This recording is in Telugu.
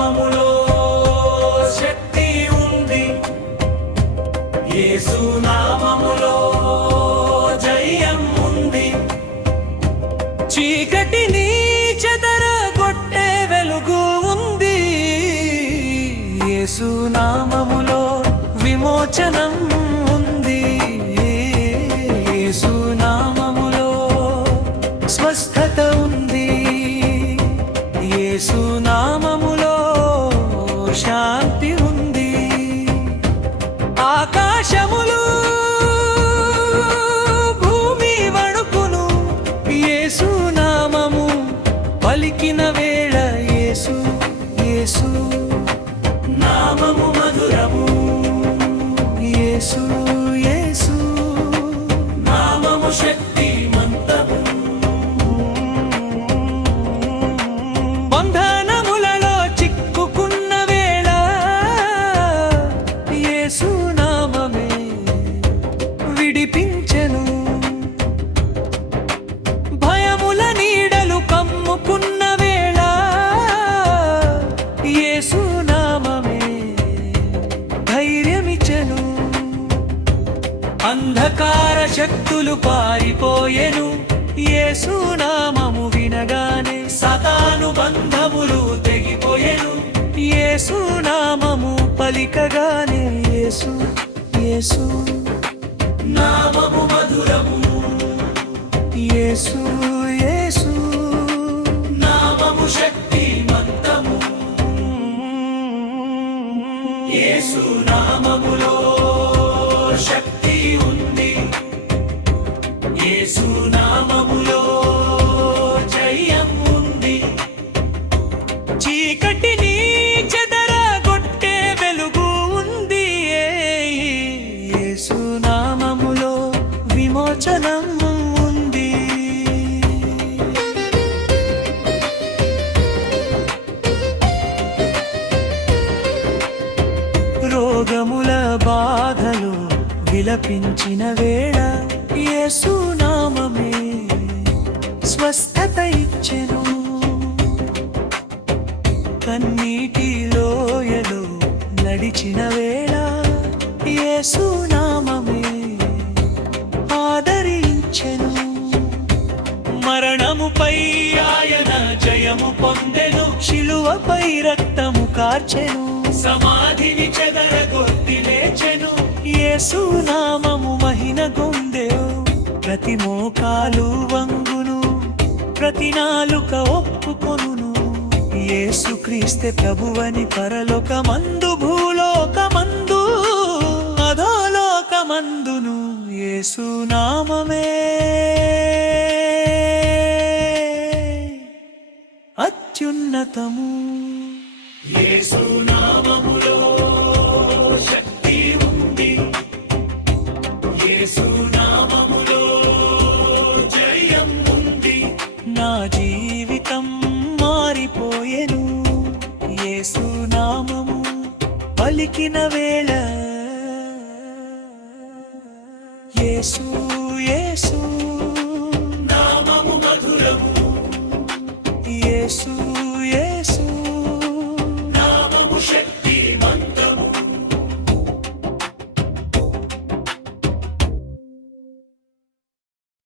నామములో శక్తి ఉంది, యేసు నామములో జయం ఉంది. చీకటిని చెదరగొట్టే వెలుగు ఉంది, యేసు నామములో విమోచనం ఉంది. యేసు నామములో స్వస్థత ఉంది, యేసు నామములో శాంతి ఉంది. ఆకాశములు భూమి వణుకును, యేసు నామము పలికిన వేళ. యేసు యేసు నామము మధురము, యేసు యేసు నామము శక్తిమంతము. బంధనములలో చిక్కుకున్న వేళ యేసు నామమే విడిపించెను. భయముల నీడలు కమ్ముకున్న వేళ యేసు నామమే ధైర్యమిచ్చెను. అంధకార శక్తులు పారిపోయెను, యేసు నామము వినగానే. సాతాను బంధములు తెగిపోయెను, యేసు నామము పలికగానే. యేసు యేసు నామము మధురము, యేసు యేసు నామము శక్తిమంతము. యేసు నామములో శక్తి ఉంది, యేసు నామములో జయం ఉంది. చీకటిని చెదరగొట్టే వెలుగు ఉంది, యేసు నామములో విమోచనం ఉంది. రోగముల బాధలు విలపించిన వేళ యేసు నామమే స్వస్థత ఇచ్చెను. కన్నీటి లోయలో నడిచిన వేళ యేసు నామమే ఆదరించెను. మరణముపై ఆయన జయము పొందెను, శిలువపై రక్తము కార్చెను. సమాధిని చెదరగొట్టి లేచెను, యేసు నామము మహిన గొందెను. ప్రతి మోకాలు వంగును, ప్రతి నాలుక ఒప్పుకొనును, యేసు క్రీస్తే ప్రభువని. పరలోకమందు భూలోకమందు అధోలోకమందును యేసు నామమే అత్యున్నతము.